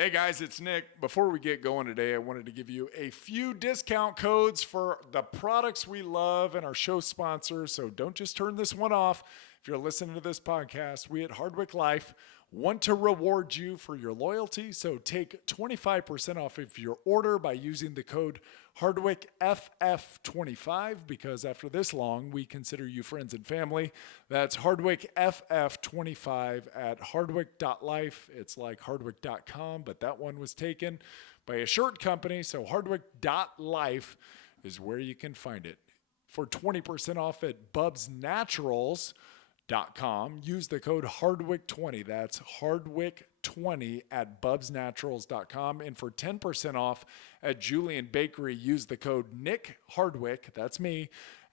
Hey guys, it's Nick. Before we get going today, I wanted to give you a few discount codes for the products we love and our show sponsors. So don't just turn this one off. If you're listening to this podcast, we at Hardwick Life want to reward you for your loyalty. So take 25% off of your order by using the code HardwickFF25, because after this long, we consider you friends and family. That's HardwickFF25 at hardwick.life. It's like hardwick.com, but that one was taken by a shirt company. So hardwick.life is where you can find it. For 20% off at bubsnaturals.com, use the code Hardwick20. That's Hardwick20 at bubsnaturals.com. And for 10% off at Julian Bakery, use the code Nick Hardwick, that's me,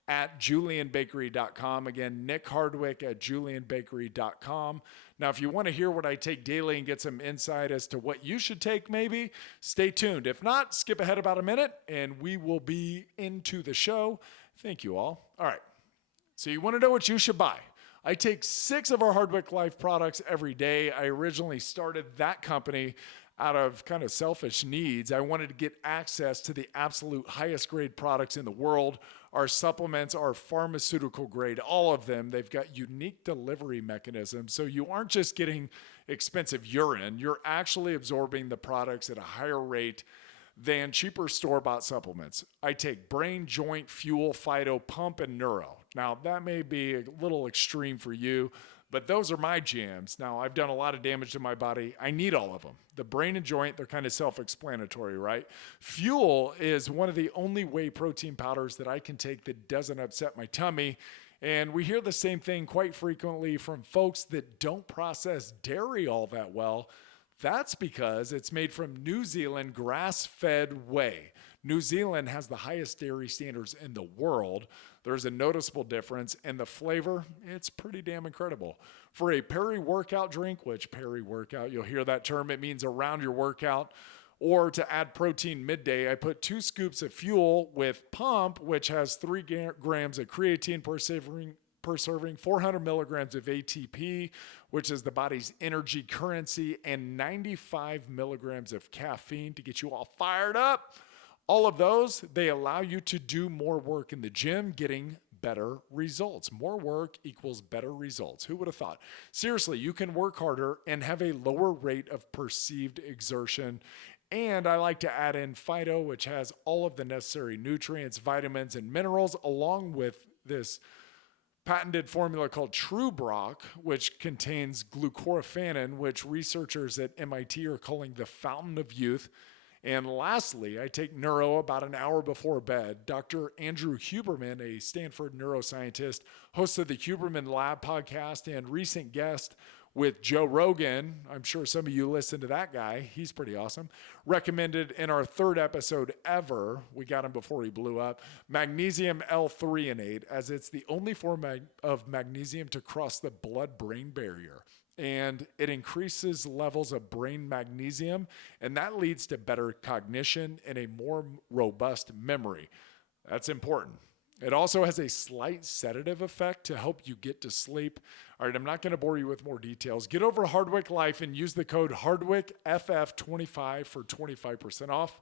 at julianbakery.com. Again, Nick Hardwick at julianbakery.com. Now, if you want to hear what I take daily and get some insight as to what you should take, maybe, stay tuned. If not, skip ahead about a minute and we will be into the show. Thank you all. All right. So you want to know what you should buy. I take 6 of our Hardwick Life products every day. I originally started that company out of kind of selfish needs. I wanted to get access to the absolute highest grade products in the world. Our supplements are pharmaceutical grade, all of them. They've got unique delivery mechanisms. So you aren't just getting expensive urine, you're actually absorbing the products at a higher rate than cheaper store-bought supplements. I take brain, joint, fuel, phyto, pump, and neuro. Now, that may be a little extreme for you, but those are my jams. Now, I've done a lot of damage to my body. I need all of them. The brain and joint, they're kind of self-explanatory, right? Fuel is one of the only whey protein powders that I can take that doesn't upset my tummy. And we hear the same thing quite frequently from folks that don't process dairy all that well. That's because it's made from New Zealand grass-fed whey. New Zealand has the highest dairy standards in the world. There's a noticeable difference, and the flavor, it's pretty damn incredible. For a peri-workout drink, which peri-workout, you'll hear that term, it means around your workout, or to add protein midday, I put 2 scoops of fuel with pump, which has 3 grams of creatine per serving, 400 milligrams of ATP, which is the body's energy currency, and 95 milligrams of caffeine to get you all fired up. All of those, they allow you to do more work in the gym, getting better results. More work equals better results. Who would have thought? Seriously, you can work harder and have a lower rate of perceived exertion. And I like to add in phyto, which has all of the necessary nutrients, vitamins, and minerals, along with this patented formula called TrueBrock, which contains glucoraphanin, which researchers at MIT are calling the fountain of youth. And lastly, I take neuro about an hour before bed. Dr. Andrew Huberman, a Stanford neuroscientist, host of the Huberman Lab podcast and recent guest with Joe Rogan. I'm sure some of you listen to that guy. He's pretty awesome. Recommended in our 3rd episode ever, we got him before he blew up, magnesium L-threonate, as it's the only form of magnesium to cross the blood-brain barrier. And it increases levels of brain magnesium, and that leads to better cognition and a more robust memory. That's important. It also has a slight sedative effect to help you get to sleep. All right, I'm not going to bore you with more details. Get over to Hardwick Life and use the code HardwickFF25 for 25% off.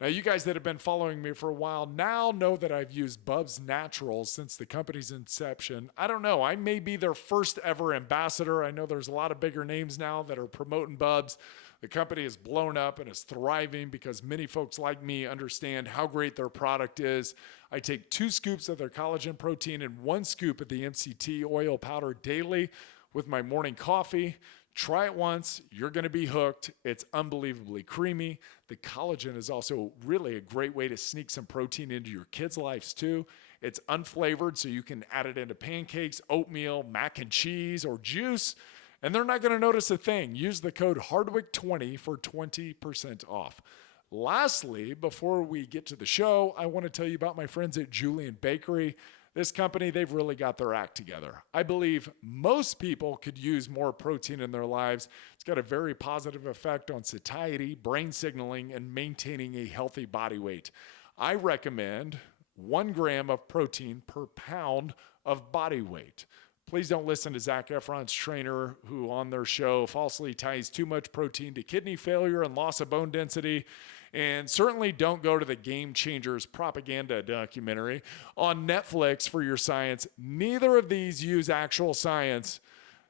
Now, you guys that have been following me for a while now know that I've used Bubs Naturals since the company's inception. I don't know. I may be their first ever ambassador. I know there's a lot of bigger names now that are promoting Bubs. The company is blown up and is thriving because many folks like me understand how great their product is. I take 2 scoops of their collagen protein and 1 scoop of the MCT oil powder daily with my morning coffee. Try it once, you're going to be hooked. It's unbelievably creamy. The collagen is also really a great way to sneak some protein into your kids' lives too. It's unflavored, so you can add it into pancakes, oatmeal, mac and cheese, or juice, and they're not going to notice a thing. Use the code Hardwick20 for 20% off. Lastly, before we get to the show, I want to tell you about my friends at Julian Bakery. This company, they've really got their act together. I believe most people could use more protein in their lives. It's got a very positive effect on satiety, brain signaling, and maintaining a healthy body weight. I recommend 1 gram of protein per pound of body weight. Please don't listen to Zac Efron's trainer, who on their show falsely ties too much protein to kidney failure and loss of bone density. And certainly don't go to the Game Changers propaganda documentary on Netflix for your science. Neither of these use actual science.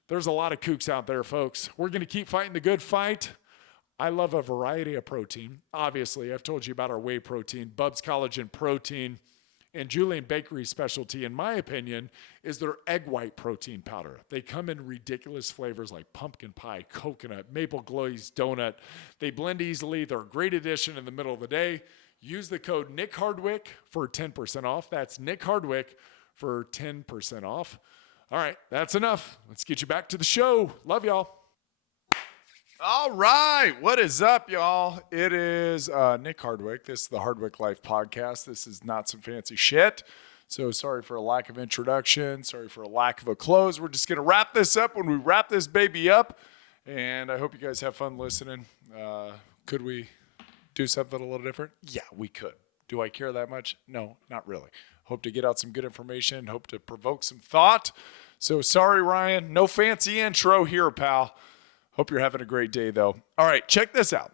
There's a lot of kooks out there, folks. We're going to keep fighting the good fight. I love a variety of protein. Obviously, I've told you about our whey protein, Bubs Collagen Protein, and Julian Bakery's specialty, in my opinion, is their egg white protein powder. They come in ridiculous flavors like pumpkin pie, coconut, maple glazed donut. They blend easily. They're a great addition in the middle of the day. Use the code Nick Hardwick for 10% off. That's Nick Hardwick for 10% off. All right, that's enough. Let's get you back to the show. Love y'all. All right, what is up, y'all? It is Nick Hardwick. This is the Hardwick Life Podcast. This is not some fancy shit. So sorry for a lack of introduction. Sorry for a lack of a close. We're just going to wrap this up when we wrap this baby up. And I hope you guys have fun listening. Could we do something a little different? Yeah, we could. Do I care that much? No, not really. Hope to get out some good information. Hope to provoke some thought. So sorry, Ryan. No fancy intro here, pal. Hope you're having a great day, though. All right, check this out.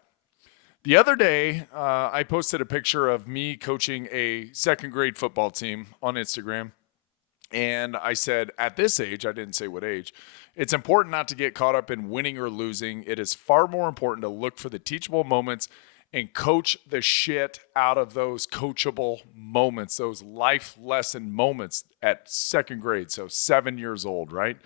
The other day, I posted a picture of me coaching a second grade football team on Instagram. And I said, at this age, I didn't say what age, it's important not to get caught up in winning or losing. It is far more important to look for the teachable moments and coach the shit out of those coachable moments, those life lesson moments at second grade, so 7 years old, right?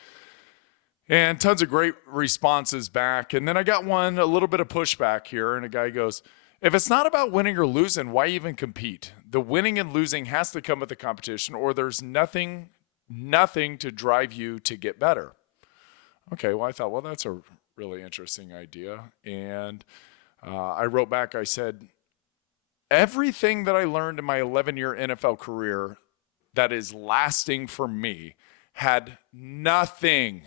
And tons of great responses back. And then I got one, a little bit of pushback here. And a guy goes, if it's not about winning or losing, why even compete? The winning and losing has to come with the competition, or there's nothing to drive you to get better. Okay, well, I thought, well, that's a really interesting idea. And I wrote back, I said, everything that I learned in my 11-year NFL career that is lasting for me had nothing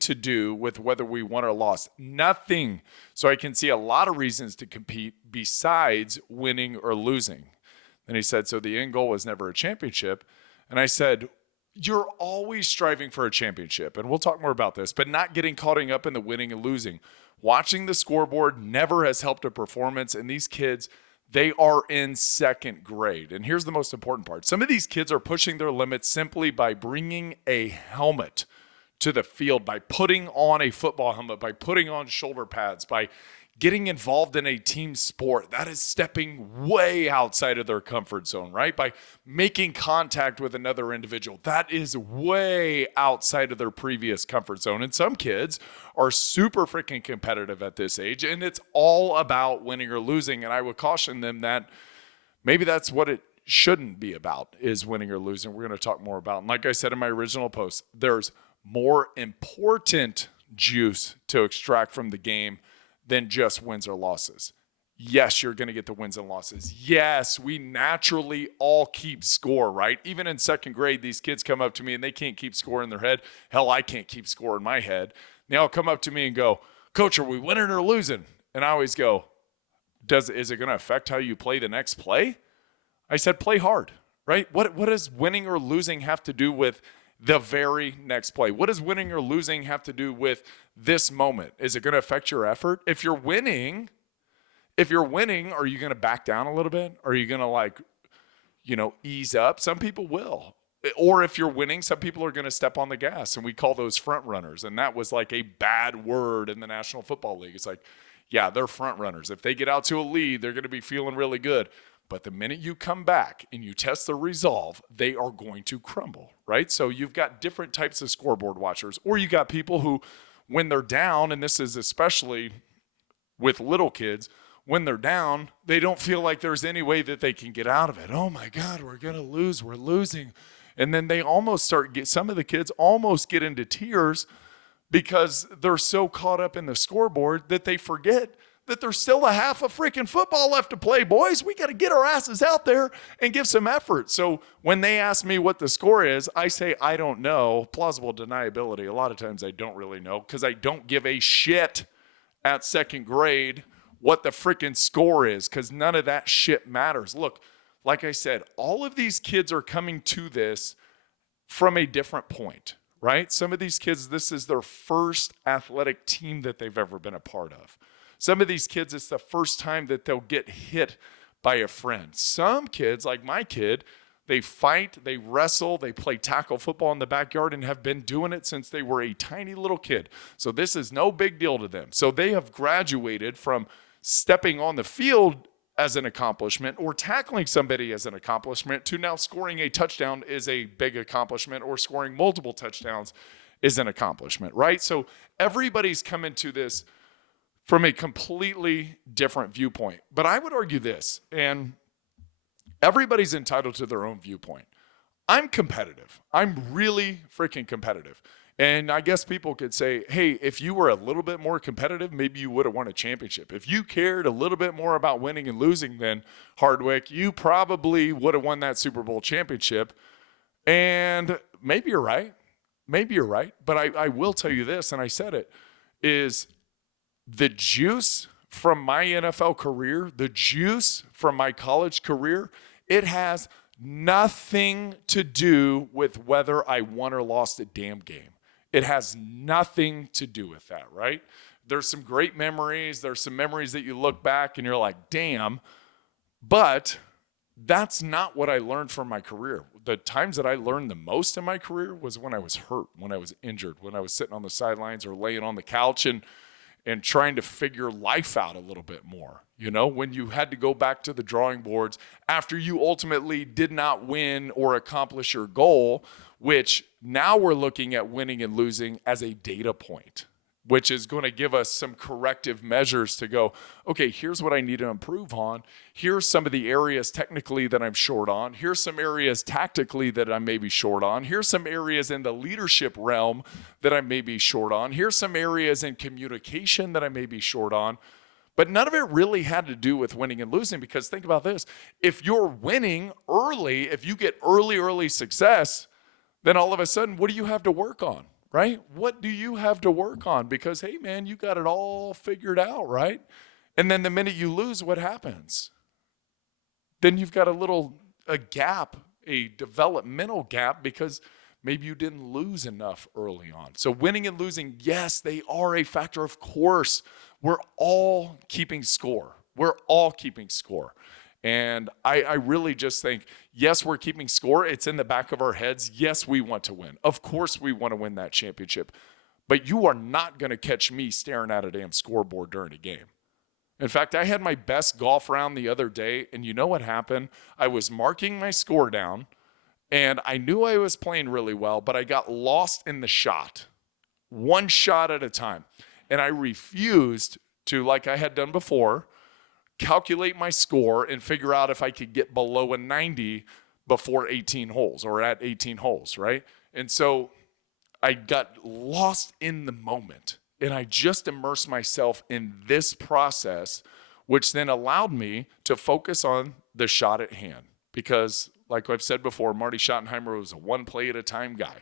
to do with whether we won or lost. Nothing. So I can see a lot of reasons to compete besides winning or losing. And he said, so the end goal was never a championship. And I said, you're always striving for a championship. And we'll talk more about this, but not getting caught up in the winning and losing. Watching the scoreboard never has helped a performance. And these kids, they are in second grade. And here's the most important part. Some of these kids are pushing their limits simply by bringing a helmet to the field, by putting on a football helmet, by putting on shoulder pads, by getting involved in a team sport. That is stepping way outside of their comfort zone, right? By making contact with another individual. That is way outside of their previous comfort zone. And some kids are super freaking competitive at this age, and it's all about winning or losing. And I would caution them that maybe that's what it shouldn't be about, is winning or losing. We're going to talk more about. And like I said in my original post, there's more important juice to extract from the game than just wins or losses. Yes, you're going to get the wins and losses. Yes, we naturally all keep score, right? Even in second grade, these kids come up to me and they can't keep score in their head. Hell, I can't keep score in my head. They all come up to me and go, Coach, are we winning or losing? And I always go, is it going to affect how you play the next play? I said, play hard, right? What does winning or losing have to do with the very next play? What does winning or losing have to do with this moment? Is it going to affect your effort? If you're winning, are you going to back down a little bit? Are you going to ease up? Some people will. Or if you're winning, some people are going to step on the gas, and we call those front runners. And that was like a bad word in the National Football League. It's like, yeah, they're front runners. If they get out to a lead, they're going to be feeling really good. But the minute you come back and you test the resolve, they are going to crumble, right? So you've got different types of scoreboard watchers, or you got people who, when they're down, and this is especially with little kids, when they're down, they don't feel like there's any way that they can get out of it. Oh my God, we're going to lose. We're losing. And then they almost some of the kids almost get into tears because they're so caught up in the scoreboard that they forget that there's still a half a freaking football left to play, boys. We got to get our asses out there and give some effort. So when they ask me what the score is, I say, I don't know. Plausible deniability. A lot of times I don't really know because I don't give a shit at second grade what the freaking score is, because none of that shit matters. Look, like I said, all of these kids are coming to this from a different point, right? Some of these kids, this is their first athletic team that they've ever been a part of. Some of these kids, it's the first time that they'll get hit by a friend. Some kids, like my kid, they fight, they wrestle, they play tackle football in the backyard and have been doing it since they were a tiny little kid. So this is no big deal to them. So they have graduated from stepping on the field as an accomplishment or tackling somebody as an accomplishment to now scoring a touchdown is a big accomplishment, or scoring multiple touchdowns is an accomplishment, right? So everybody's coming to this from a completely different viewpoint. But I would argue this, and everybody's entitled to their own viewpoint. I'm competitive. I'm really freaking competitive. And I guess people could say, hey, if you were a little bit more competitive, maybe you would have won a championship. If you cared a little bit more about winning and losing than Hardwick, you probably would have won that Super Bowl championship. And maybe you're right. Maybe you're right. But I will tell you this, and I said it, is the juice from my NFL career, the juice from my college career, it has nothing to do with whether I won or lost a damn game. It has nothing to do with that, right? There's some great memories. There's some memories that you look back and you're like, damn. But that's not what I learned from my career. The times that I learned the most in my career was when I was hurt, when I was injured, when I was sitting on the sidelines or laying on the couch and trying to figure life out a little bit more. You know, when you had to go back to the drawing boards after you ultimately did not win or accomplish your goal, which now we're looking at winning and losing as a data point, which is going to give us some corrective measures to go, okay, here's what I need to improve on. Here's some of the areas technically that I'm short on. Here's some areas tactically that I may be short on. Here's some areas in the leadership realm that I may be short on. Here's some areas in communication that I may be short on. But none of it really had to do with winning and losing, because think about this. If you're winning early, if you get early success, then all of a sudden, what do you have to work on, right? What do you have to work on? Because, hey, man, you got it all figured out, right? And then the minute you lose, what happens? Then you've got a gap, a developmental gap, because maybe you didn't lose enough early on. So winning and losing, yes, they are a factor. Of course, we're all keeping score. We're all keeping score. And I really just think, yes, we're keeping score. It's in the back of our heads. Yes, we want to win. Of course, we want to win that championship. But you are not going to catch me staring at a damn scoreboard during a game. In fact, I had my best golf round the other day, and you know what happened? I was marking my score down, and I knew I was playing really well, but I got lost in the shot, one shot at a time. And I refused to, like I had done before, calculate my score and figure out if I could get below a 90 before 18 holes or at 18 holes, right? And so I got lost in the moment, and I just immersed myself in this process, which then allowed me to focus on the shot at hand. Because like I've said before, Marty Schottenheimer was a one play at a time guy.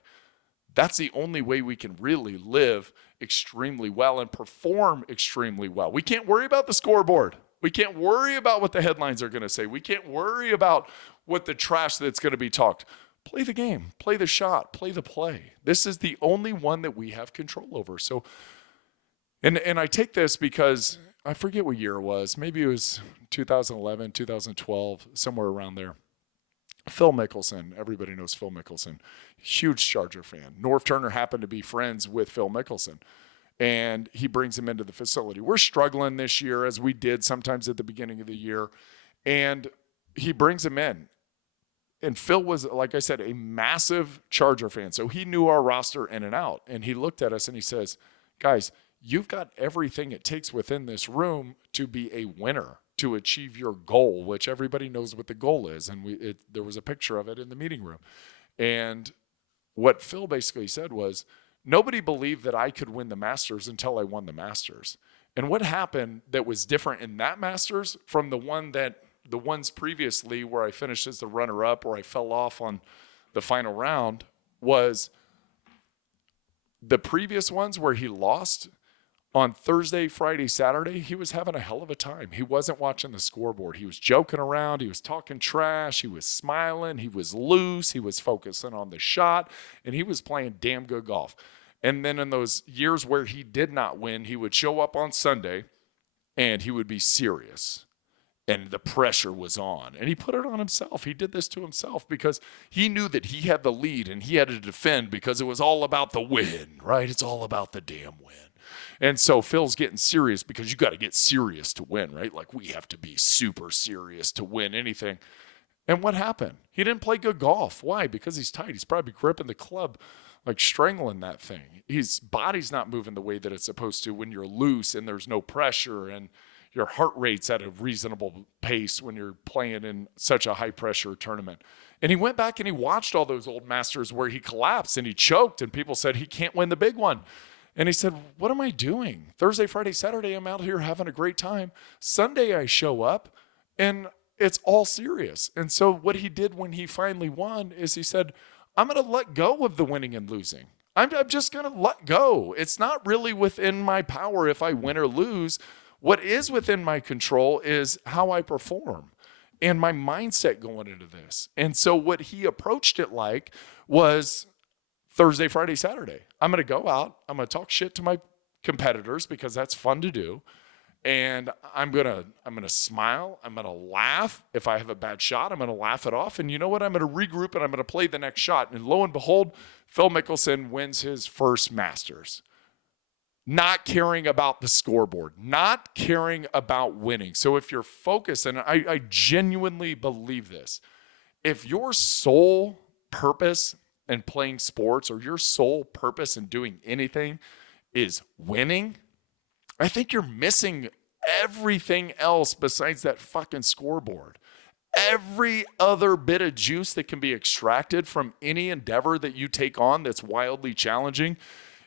That's the only way we can really live extremely well and perform extremely well. We can't worry about the scoreboard. We can't worry about what the headlines are going to say. We can't worry about what the trash that's going to be talked. Play the game, play the shot, play the play. This is the only one that we have control over. So, and I take this because I forget what year it was. Maybe it was 2011, 2012, somewhere around there. Phil Mickelson, everybody knows Phil Mickelson, huge Charger fan. Norv Turner happened to be friends with Phil Mickelson, and he brings him into the facility. We're struggling this year, as we did sometimes at the beginning of the year, and he brings him in. And Phil was, like I said, a massive Charger fan, so he knew our roster in and out. And he looked at us and he says, guys, you've got everything it takes within this room to be a winner, to achieve your goal, which everybody knows what the goal is. And there was a picture of it in the meeting room. And what Phil basically said was, nobody believed that I could win the Masters until I won the Masters. And what happened that was different in that Masters from the ones previously where I finished as the runner-up or I fell off on the final round was the previous ones where he lost, On Thursday, Friday, Saturday, he was having a hell of a time. He wasn't watching the scoreboard. He was joking around. He was talking trash. He was smiling. He was loose. He was focusing on the shot, and he was playing damn good golf. And then in those years where he did not win, he would show up on Sunday, and he would be serious. And the pressure was on. And he put it on himself. He did this to himself because he knew that he had the lead, and he had to defend because it was all about the win, right? It's all about the damn win. And so Phil's getting serious because you got to get serious to win, right? Like we have to be super serious to win anything. And what happened? He didn't play good golf. Why? Because he's tight. He's probably gripping the club, like strangling that thing. His body's not moving the way that it's supposed to when you're loose and there's no pressure and your heart rate's at a reasonable pace when you're playing in such a high pressure tournament. And he went back and he watched all those old Masters where he collapsed and he choked and people said he can't win the big one. And he said, what am I doing? Thursday, Friday, Saturday, I'm out here having a great time. Sunday, I show up, and it's all serious. And so what he did when he finally won is he said, I'm going to let go of the winning and losing. I'm just going to let go. It's not really within my power if I win or lose. What is within my control is how I perform and my mindset going into this. And so what he approached it like was Thursday, Friday, Saturday. I'm going to go out. I'm going to talk shit to my competitors because that's fun to do. And I'm going to smile. I'm going to laugh. If I have a bad shot, I'm going to laugh it off. And you know what? I'm going to regroup and I'm going to play the next shot. And lo and behold, Phil Mickelson wins his first Masters. Not caring about the scoreboard, not caring about winning. So if you're focused, and I genuinely believe this, if your sole purpose in playing sports or your sole purpose in doing anything is winning, I think you're missing everything else besides that fucking scoreboard. Every other bit of juice that can be extracted from any endeavor that you take on that's wildly challenging,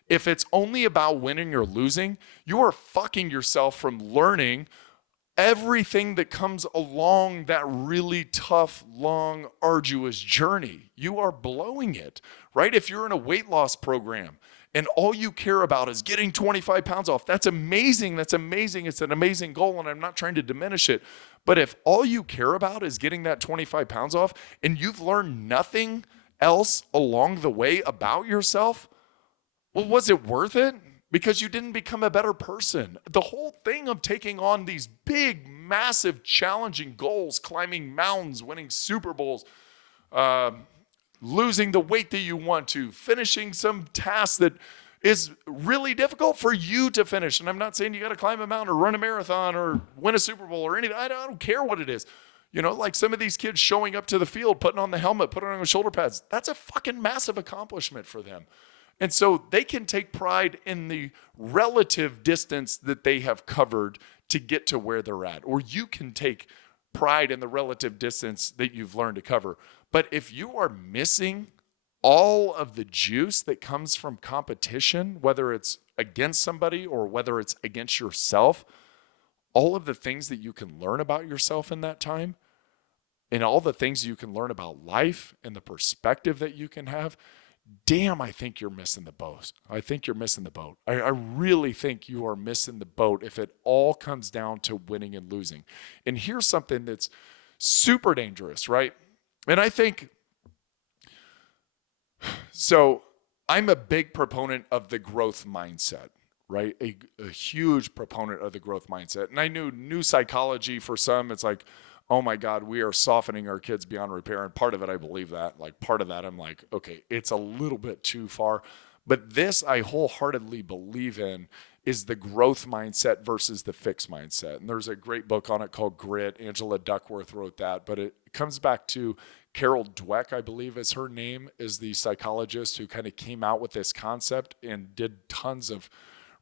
if it's only about winning or losing, you are fucking yourself from learning everything that comes along that really tough, long, arduous journey. You are blowing it, right? If you're in a weight loss program and all you care about is getting 25 pounds off, that's amazing. That's amazing. It's an amazing goal, and I'm not trying to diminish it. But if all you care about is getting that 25 pounds off and you've learned nothing else along the way about yourself, well, was it worth it? Because you didn't become a better person. The whole thing of taking on these big, massive, challenging goals, climbing mountains, winning Super Bowls, losing the weight that you want to, finishing some task that is really difficult for you to finish. And I'm not saying you got to climb a mountain or run a marathon or win a Super Bowl or anything. I don't care what it is. You know, like some of these kids showing up to the field, putting on the helmet, putting on the shoulder pads. That's a fucking massive accomplishment for them. And so they can take pride in the relative distance that they have covered to get to where they're at. Or you can take pride in the relative distance that you've learned to cover. But if you are missing all of the juice that comes from competition, whether it's against somebody or whether it's against yourself, all of the things that you can learn about yourself in that time, and all the things you can learn about life and the perspective that you can have, damn, I think you're missing the boat. I think you're missing the boat. I really think you are missing the boat if it all comes down to winning and losing. And here's something that's super dangerous, right? And I think, so I'm a big proponent of the growth mindset, right? A huge proponent of the growth mindset. And I knew new psychology for some, it's like, oh my God, we are softening our kids beyond repair. And part of it, I believe that. Like part of that, I'm like, okay, it's a little bit too far. But this I wholeheartedly believe in is the growth mindset versus the fixed mindset. And there's a great book on it called Grit. Angela Duckworth wrote that. But it comes back to Carol Dweck, I believe is her name, is the psychologist who kind of came out with this concept and did tons of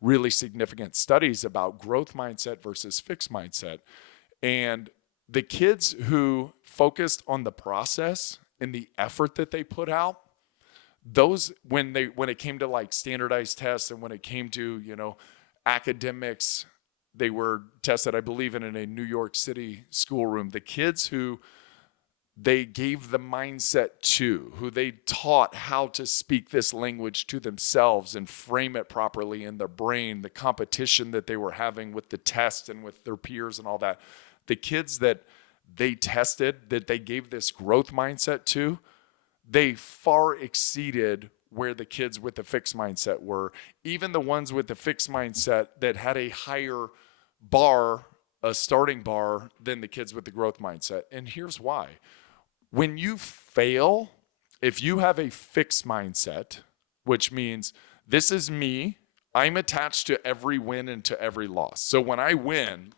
really significant studies about growth mindset versus fixed mindset. And the kids who focused on the process and the effort that they put out, those when it came to like standardized tests and when it came to, you know, academics, they were tested, I believe, in a New York City schoolroom. The kids who they gave the mindset to, who they taught how to speak this language to themselves and frame it properly in their brain, the competition that they were having with the test and with their peers and all that. The kids that they tested, that they gave this growth mindset to, they far exceeded where the kids with the fixed mindset were. Even the ones with the fixed mindset that had a higher bar, a starting bar, than the kids with the growth mindset. And here's why. When you fail, if you have a fixed mindset, which means this is me, I'm attached to every win and to every loss. So when I win,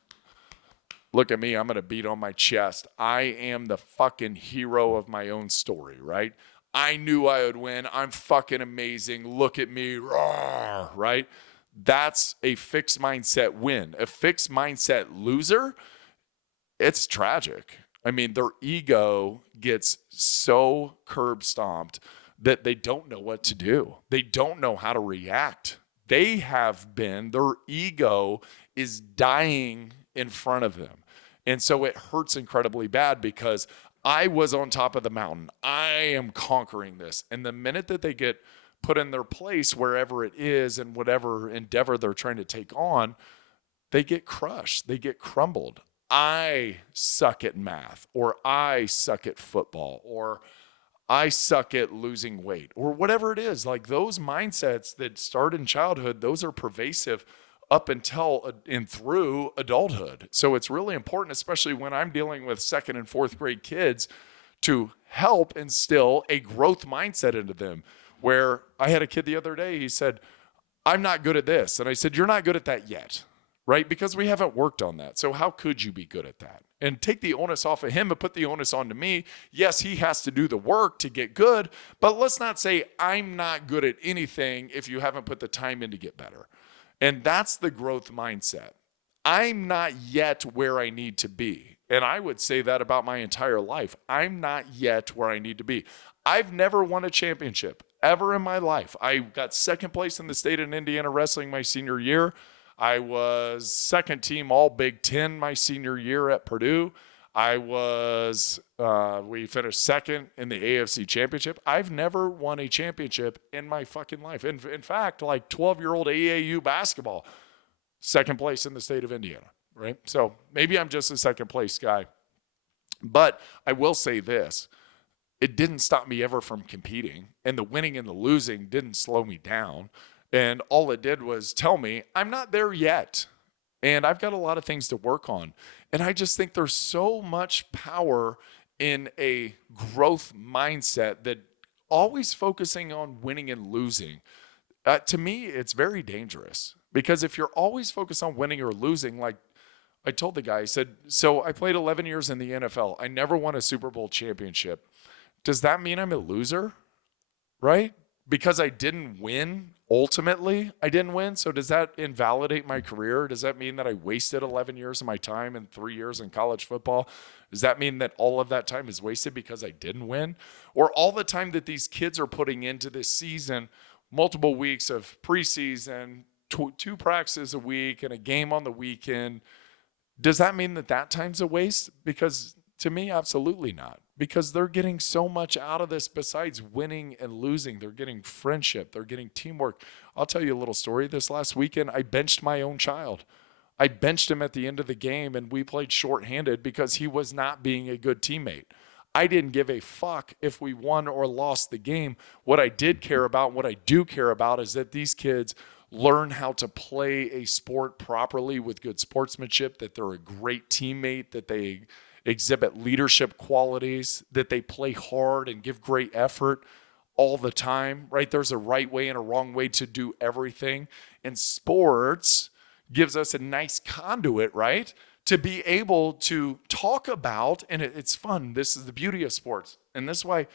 look at me, I'm going to beat on my chest. I am the fucking hero of my own story, right? I knew I would win. I'm fucking amazing. Look at me, roar, right? That's a fixed mindset win. A fixed mindset loser, it's tragic. I mean, their ego gets so curb stomped that they don't know what to do. They don't know how to react. Their ego is dying in front of them. And so it hurts incredibly bad because I was on top of the mountain. I am conquering this. And the minute that they get put in their place, wherever it is and whatever endeavor they're trying to take on, they get crushed. They get crumbled. I suck at math, or I suck at football, or I suck at losing weight, or whatever it is. Like those mindsets that start in childhood, those are pervasive up until and through adulthood. So it's really important, especially when I'm dealing with 2nd and 4th grade kids, to help instill a growth mindset into them. Where I had a kid the other day, he said, I'm not good at this. And I said, you're not good at that yet, right? Because we haven't worked on that. So how could you be good at that? And take the onus off of him and put the onus onto me. Yes, he has to do the work to get good, but let's not say I'm not good at anything if you haven't put the time in to get better. And that's the growth mindset. I'm not yet where I need to be. And I would say that about my entire life. I'm not yet where I need to be. I've never won a championship ever in my life. I got 2nd place in the state of Indiana wrestling my senior year. I was 2nd team all Big Ten my senior year at Purdue. We finished 2nd in the AFC championship. I've never won a championship in my fucking life. In fact, like 12-year-old AAU basketball, 2nd place in the state of Indiana, right? So maybe I'm just a 2nd place guy. But I will say this. It didn't stop me ever from competing, and the winning and the losing didn't slow me down. And all it did was tell me I'm not there yet, and I've got a lot of things to work on. And I just think there's so much power in a growth mindset that always focusing on winning and losing. To me, it's very dangerous, because if you're always focused on winning or losing, like I told the guy, I said, so I played 11 years in the NFL. I never won a Super Bowl championship. Does that mean I'm a loser, right? Because I didn't win, ultimately, I didn't win. So does that invalidate my career? Does that mean that I wasted 11 years of my time and 3 years in college football? Does that mean that all of that time is wasted because I didn't win? Or all the time that these kids are putting into this season, multiple weeks of preseason, 2 practices a week and a game on the weekend, does that mean that that time's a waste? Because to me, absolutely not. Because they're getting so much out of this besides winning and losing. They're getting friendship. They're getting teamwork. I'll tell you a little story. This last weekend, I benched my own child. I benched him at the end of the game, and we played shorthanded because he was not being a good teammate. I didn't give a fuck if we won or lost the game. What I did care about, what I do care about, is that these kids learn how to play a sport properly with good sportsmanship, that they're a great teammate, that they exhibit leadership qualities, that they play hard and give great effort all the time, right? There's a right way and a wrong way to do everything. And sports gives us a nice conduit, right? To be able to talk about, and it's fun. This is the beauty of sports. And this is why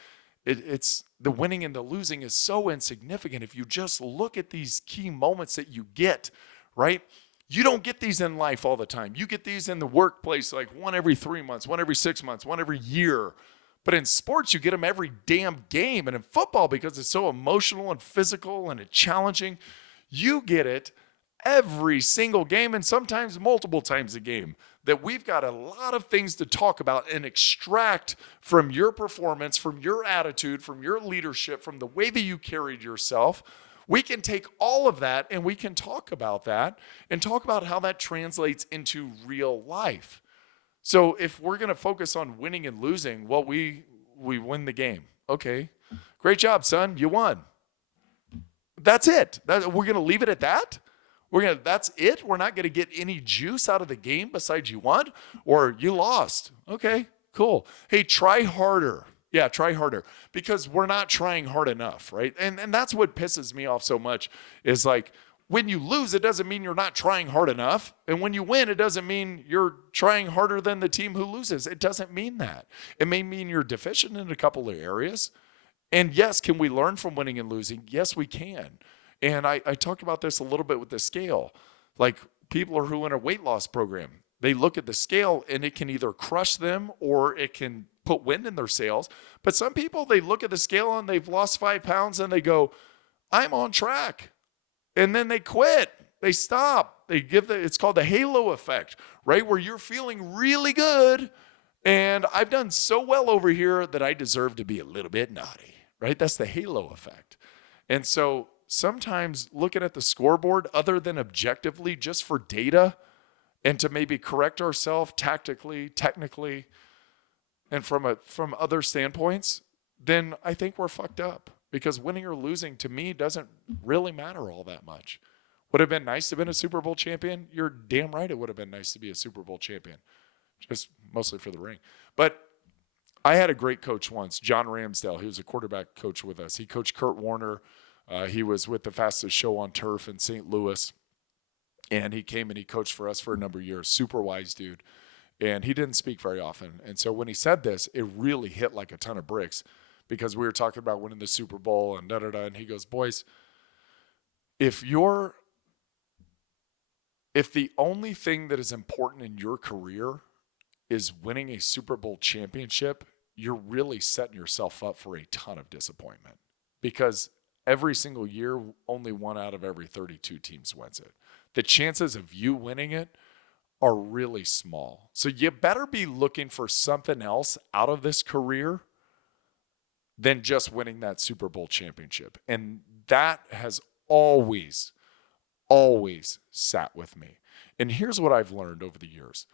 it's the winning and the losing is so insignificant. If you just look at these key moments that you get, right? You don't get these in life all the time. You get these in the workplace like one every 3 months, one every 6 months, one every year. But in sports, you get them every damn game. And in football, because it's so emotional and physical and it's challenging, you get it every single game and sometimes multiple times a game. that we've got a lot of things to talk about and extract from your performance, from your attitude, from your leadership, from the way that you carried yourself. We can take all of that and we can talk about that and talk about how that translates into real life. So if we're going to focus on winning and losing, well, we win the game. Okay, great job, son. You won. That's it. We're going to leave it at that? That's it? We're not going to get any juice out of the game besides you won or you lost. Okay, cool. Hey, try harder. Yeah, try harder, because we're not trying hard enough, right? And that's what pisses me off so much is like, when you lose, it doesn't mean you're not trying hard enough. And when you win, it doesn't mean you're trying harder than the team who loses. It doesn't mean that. It may mean you're deficient in a couple of areas. And yes, can we learn from winning and losing? Yes, we can. And I talked about this a little bit with the scale. Like people who are in a weight loss program, they look at the scale and it can either crush them or it can put wind in their sails. But some people, they look at the scale and they've lost 5 pounds and they go, I'm on track. And then they quit. They stop. It's called the halo effect, right? Where you're feeling really good and I've done so well over here that I deserve to be a little bit naughty, right? That's the halo effect. And so sometimes looking at the scoreboard, other than objectively just for data and to maybe correct ourselves tactically, technically, and from other standpoints, then I think we're fucked up, because winning or losing to me doesn't really matter all that much. Would it have been nice to have been a Super Bowl champion? You're damn right it would have been nice to be a Super Bowl champion, just mostly for the ring. But I had a great coach once, John Ramsdale. He was a quarterback coach with us. He coached Kurt Warner. He was with the Fastest Show on Turf in St. Louis. And he came and he coached for us for a number of years. Super wise dude. And he didn't speak very often. And so when he said this, it really hit like a ton of bricks, because we were talking about winning the Super Bowl and da-da-da. And he goes, boys, if the only thing that is important in your career is winning a Super Bowl championship, you're really setting yourself up for a ton of disappointment, because every single year, only 1 out of every 32 teams wins it. The chances of you winning it are really small. So you better be looking for something else out of this career than just winning that Super Bowl championship. And that has always sat with me. And here's what I've learned over the years.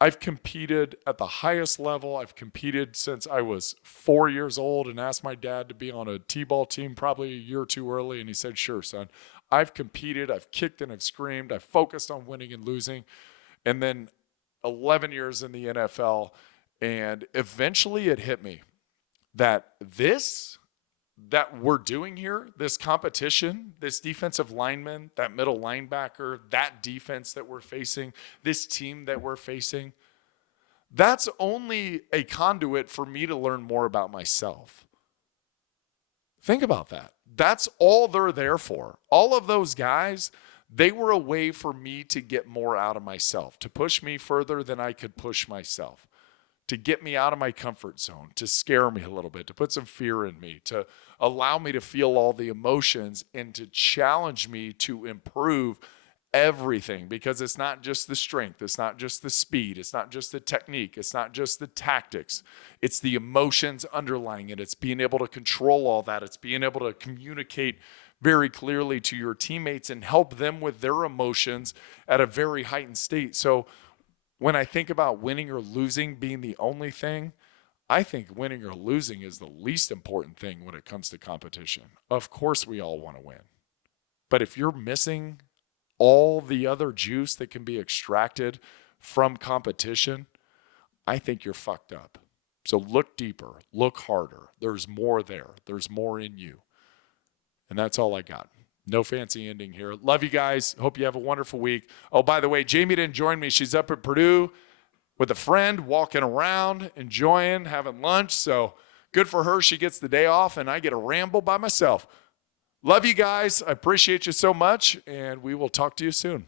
I've competed at the highest level. I've competed since I was 4 years old and asked my dad to be on a T-ball team probably a year or two early. And he said, sure, son. I've competed, I've kicked and I've screamed. I've focused on winning and losing. And then 11 years in the NFL. And eventually it hit me that that we're doing here, this competition, this defensive lineman, that middle linebacker, that defense that we're facing, this team that we're facing, that's only a conduit for me to learn more about myself. Think about that. That's all they're there for. All of those guys, they were a way for me to get more out of myself, to push me further than I could push myself, to get me out of my comfort zone, to scare me a little bit, to put some fear in me, to allow me to feel all the emotions, and to challenge me to improve everything, because it's not just the strength, it's not just the speed, it's not just the technique, it's not just the tactics, it's the emotions underlying it. It's being able to control all that. It's being able to communicate very clearly to your teammates and help them with their emotions at a very heightened state. So when I think about winning or losing being the only thing, I think winning or losing is the least important thing when it comes to competition. Of course, we all want to win. But if you're missing all the other juice that can be extracted from competition, I think you're fucked up. So look deeper, look harder. There's more there. There's more in you. And that's all I got. No fancy ending here. Love you guys. Hope you have a wonderful week. Oh, by the way, Jamie didn't join me. She's up at Purdue with a friend, walking around, enjoying, having lunch. So good for her. She gets the day off, and I get a ramble by myself. Love you guys. I appreciate you so much, and we will talk to you soon.